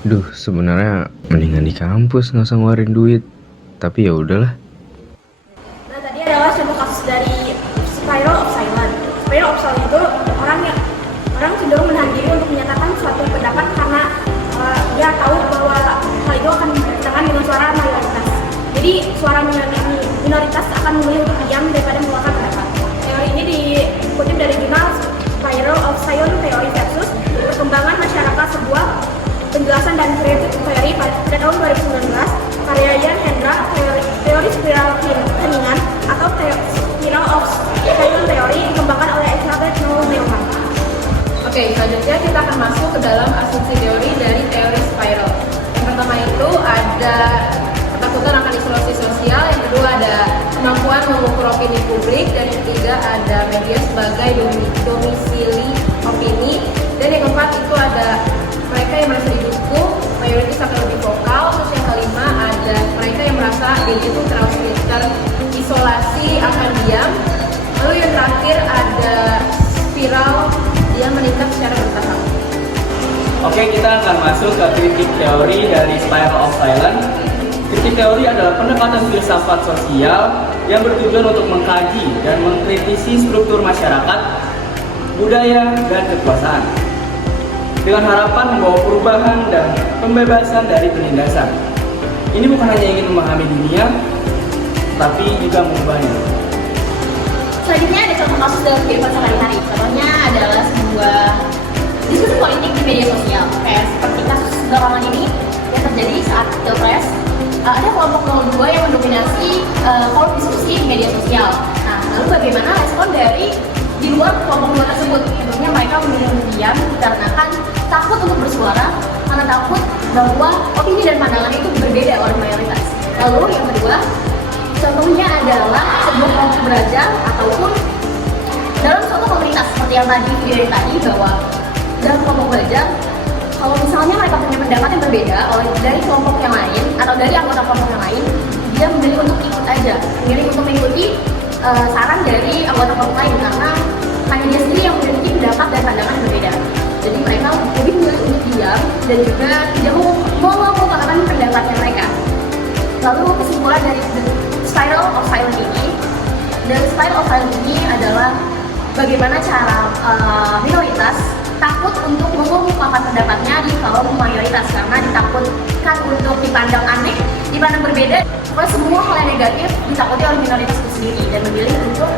Duh, sebenarnya mendingan di kampus nggak usah ngeluarin duit. Tapi ya udahlah. Nah, tadi adalah contoh kasus dari spiral of silence. Spiral of silence itu orang cenderung menahan diri untuk menyatakan suatu pendapat karena dia tahu bahwa hal itu akan bertentangan dengan suara mayoritas. Jadi suara minoritas akan memilih untuk diam daripada mengeluarkan pendapat. Teori ini dikutip dari jurnal Spiral of Silence Theory versus Perkembangan Masyarakat, sebuah penjelasan dan kreatif teori pada tahun 2019, karya Ian Hendra, teori spiral heningan atau spiral of silence theory dikembangkan oleh Elizabeth Neumann. Oke, selanjutnya kita akan masuk ke dalam asumsi teori dari teori spiral. Yang pertama itu ada ketakutan akan isolasi sosial, yang kedua ada kemampuan mengukur opini publik, dan yang ketiga ada media sebagai domisili opini, dan yang keempat itu ada mereka yang merasa didukung, mayoritas akan lebih vokal, terus yang kelima ada mereka yang merasa diri itu terlalu terisolasi akan diam, lalu yang terakhir ada spiral dia meningkat secara bertahap. Oke, kita akan masuk ke kritik teori dari Spiral of Silence. Kritik teori adalah pendekatan filsafat sosial yang bertujuan untuk mengkaji dan mengkritisi struktur masyarakat, budaya, dan kekuasaan dengan harapan membawa perubahan dan pembebasan dari penindasan. Ini bukan hanya ingin memahami dunia, tapi juga mengubahnya. Selanjutnya ada contoh kasus dalam kehidupan sehari-hari. Contohnya adalah sebuah diskusi politik di media sosial, kayak seperti kasus belakangan ini yang terjadi saat pilpres. Ada kelompok 02 yang mendominasi forum diskusi di media sosial. Nah, lalu bagaimana respon dari di luar kelompok 2 tersebut? Tentunya mereka memilih diam dikarenakan takut untuk bersuara, karena takut bahwa opini dan pandangan itu berbeda oleh mayoritas. Lalu yang kedua, contohnya adalah sebuah kelompok belajar ataupun dalam suatu komunitas seperti yang tadi video tadi, bahwa dalam kelompok belajar kalau misalnya mereka punya pendapat yang berbeda dari kelompok yang lain atau dari anggota kelompok yang lain, dia memilih untuk ikut aja, memilih untuk mengikuti saran dari anggota kelompok lain karena hanya dia sendiri yang memiliki pendapat dan pandangan yang berbeda. Jadi mereka lebih memilih untuk diam dan juga tidak mau mengungkapkan pendapatnya mereka. Lalu kesimpulan dari Spiral of Silence ini, dan Spiral of Silence ini adalah bagaimana cara minoritas takut untuk mengungkapkan pendapatnya di kaum mayoritas karena ditakutkan untuk dipandang aneh, dipandang berbeda. Pokoknya semua hal yang negatif ditakuti oleh minoritas itu sendiri dan memilih untuk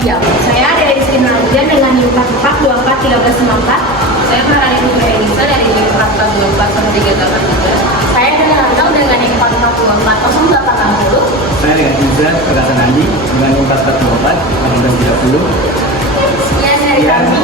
diam. Saya dari Sri Najian dengan NIM 44 13 94. Saya Farhani Putri Elisa dari NIM 44 sampai 383. Saya dengan Arnel dengan NIM 44 0860. Saya dengan Izan Perkasan Andi dengan 4424 1830. Sekian dari kami.